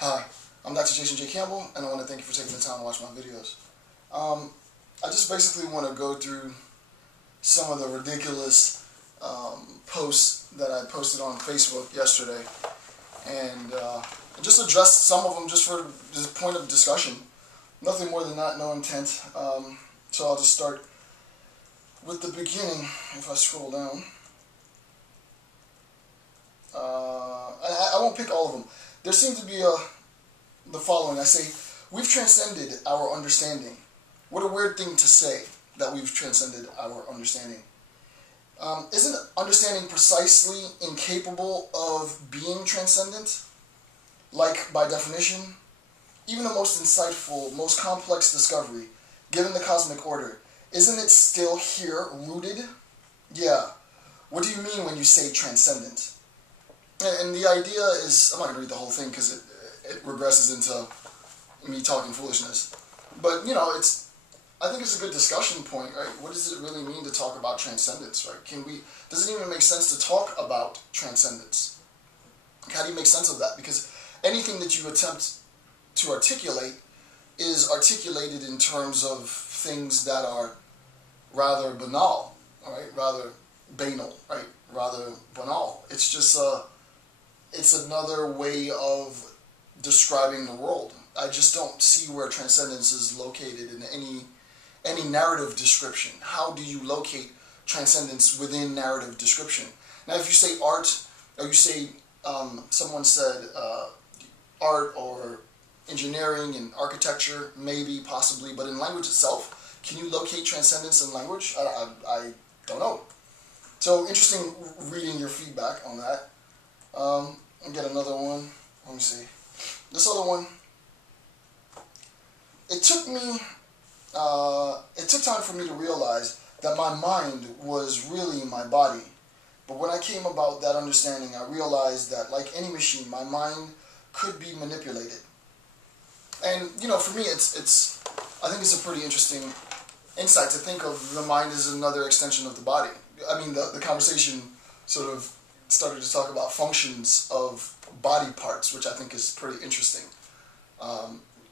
Hi, I'm Dr. Jason J. Campbell, and I want to thank you for taking the time to watch my videos. I just basically want to go through some of the ridiculous posts that I posted on Facebook yesterday, and just address some of them just for the point of discussion. Nothing more than that, no intent. So I'll just start with the beginning. If I scroll down, I won't pick all of them. There seems to be the following. I say, we've transcended our understanding. What a weird thing to say, that we've transcended our understanding. Isn't understanding precisely incapable of being transcendent? Like, by definition, even the most insightful, most complex discovery, given the cosmic order, isn't it still here, rooted? Yeah. What do you mean when you say transcendent? And the idea is, I'm not going to read the whole thing because it regresses into me talking foolishness. But, you know, I think it's a good discussion point, right? What does it really mean to talk about transcendence, right? Does it even make sense to talk about transcendence? How do you make sense of that? Because anything that you attempt to articulate is articulated in terms of things that are rather banal, right? Rather banal, right? Rather banal. It's just it's another way of describing the world. I just don't see where transcendence is located in any narrative description. How do you locate transcendence within narrative description? Now, if you say art, or you say, someone said art or engineering and architecture, maybe, possibly, but in language itself, can you locate transcendence in language? I don't know. So, interesting reading your feedback on that. I'll get another one. Let me see. This other one, it took time for me to realize that my mind was really my body. But when I came about that understanding, I realized that, like any machine, my mind could be manipulated. And, you know, for me, I think it's a pretty interesting insight to think of the mind as another extension of the body. I mean, the conversation sort of started to talk about functions of body parts, which I think is pretty interesting.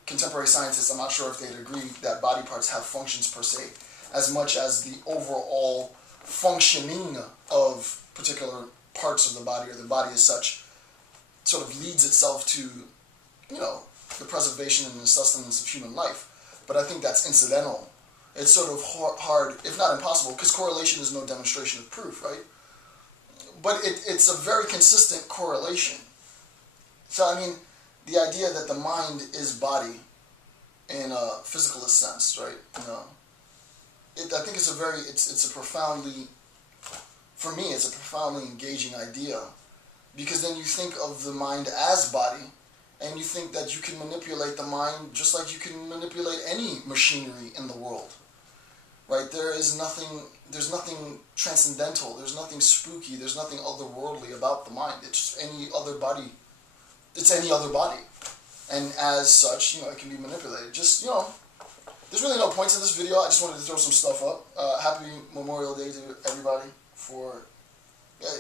Contemporary scientists, I'm not sure if they'd agree that body parts have functions per se, as much as the overall functioning of particular parts of the body, or the body as such, sort of leads itself to, you know, the preservation and the sustenance of human life. But I think that's incidental. It's sort of hard, if not impossible, because correlation is no demonstration of proof, right? But it's a very consistent correlation. So, I mean, the idea that the mind is body in a physicalist sense, right? You know, I think it's a profoundly, for me, it's a profoundly engaging idea, because then you think of the mind as body, and you think that you can manipulate the mind just like you can manipulate any machinery in the world, right? There's nothing transcendental, there's nothing spooky, there's nothing otherworldly about the mind. It's any other body. It's any other body. And as such, you know, it can be manipulated. Just, you know, there's really no points in this video. I just wanted to throw some stuff up. Happy Memorial Day to everybody, for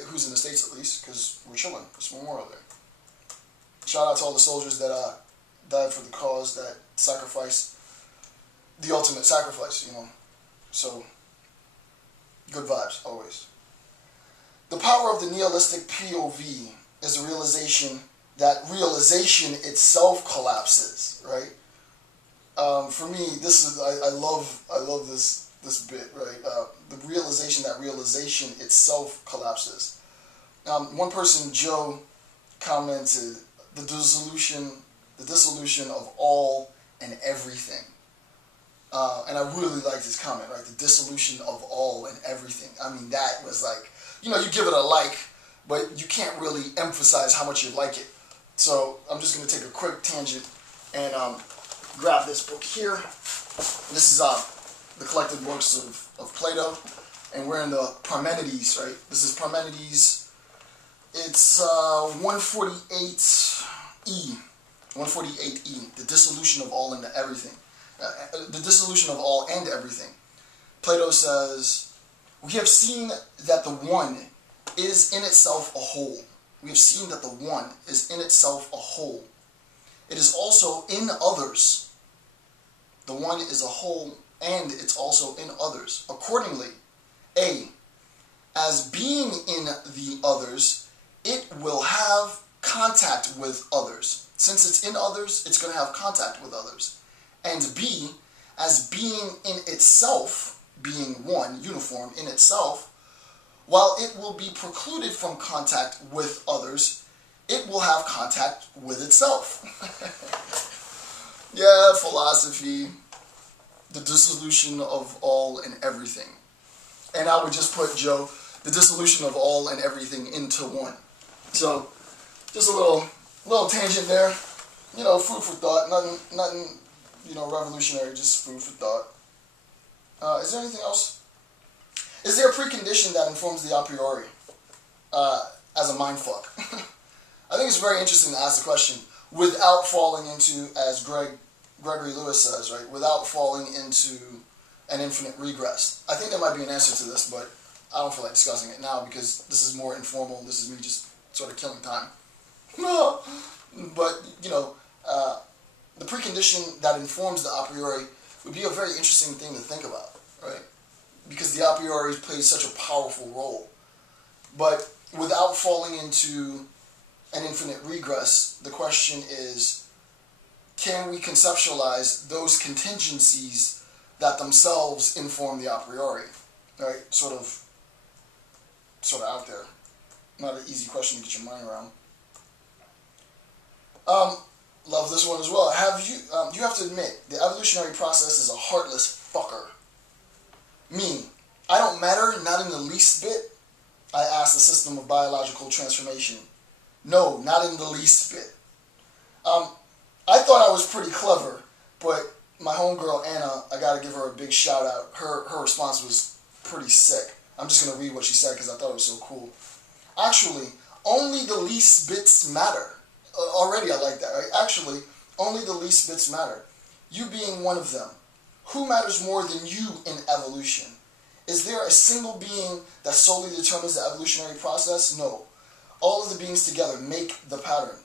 who's in the States at least, because we're chilling. It's Memorial Day. Shout out to all the soldiers that died for the cause, that sacrificed, the ultimate sacrifice, you know. So, good vibes, always. The power of the nihilistic POV is a realization that realization itself collapses, right? For me, I love this bit, right? The realization that realization itself collapses. One person, Joe, commented, the dissolution of all and everything. And I really liked his comment, right? The dissolution of all and everything. I mean, that was like, you know, you give it a like, but you can't really emphasize how much you like it. So I'm just going to take a quick tangent and grab this book here. This is the collected works of Plato, and we're in the Parmenides, right? This is Parmenides. It's 148E, 148E, the dissolution of all and everything. The dissolution of all and everything. Plato says, we have seen that the one is in itself a whole. We have seen that the one is in itself a whole, it is also in others. The one is a whole, and it's also in others. Accordingly, A, as being in the others, it will have contact with others. Since it's in others, it's going to have contact with others. And B, as being in itself, being one, uniform in itself, while it will be precluded from contact with others, it will have contact with itself. Yeah, philosophy, the dissolution of all and everything. And I would just put, Joe, the dissolution of all and everything into one. So, just a little tangent there. You know, food for thought. Nothing, you know, revolutionary. Just food for thought. Is there anything else? Is there a precondition that informs the a priori as a mindfuck? I think it's very interesting to ask the question without falling into, as Gregory Lewis says, right? Without falling into an infinite regress. I think there might be an answer to this, but I don't feel like discussing it now because this is more informal. This is me just sort of killing time. But, you know, the precondition that informs the a priori would be a very interesting thing to think about, right? Because the a priori plays such a powerful role. But without falling into an infinite regress, the question is, can we conceptualize those contingencies that themselves inform the a priori? Right? Sort of out there. Not an easy question to get your mind around. Love this one as well. You have to admit, the evolutionary process is a heartless fucker. Me, I don't matter, not in the least bit. I asked the system of biological transformation. No, not in the least bit. I thought I was pretty clever, but my homegirl Anna, I gotta give her a big shout out. Her response was pretty sick. I'm just gonna read what she said because I thought it was so cool. Actually, only the least bits matter. Already I like that, right? Actually, only the least bits matter. You being one of them. Who matters more than you in evolution? Is there a single being that solely determines the evolutionary process? No. All of the beings together make the pattern.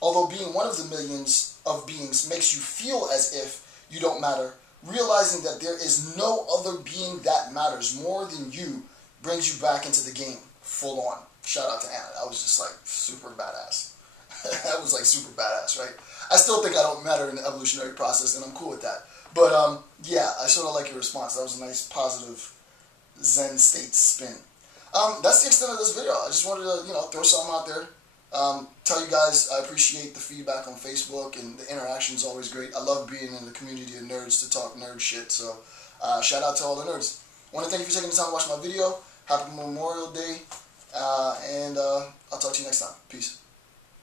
Although being one of the millions of beings makes you feel as if you don't matter, realizing that there is no other being that matters more than you brings you back into the game, full on. Shout out to Anna. That was just like super badass. That was like super badass, right? I still think I don't matter in the evolutionary process, and I'm cool with that. But yeah, I sort of like your response. That was a nice, positive, Zen state spin. That's the extent of this video. I just wanted to, you know, throw something out there. Tell you guys I appreciate the feedback on Facebook, and the interaction is always great. I love being in the community of nerds to talk nerd shit. So shout out to all the nerds. I want to thank you for taking the time to watch my video. Happy Memorial Day, and I'll talk to you next time. Peace.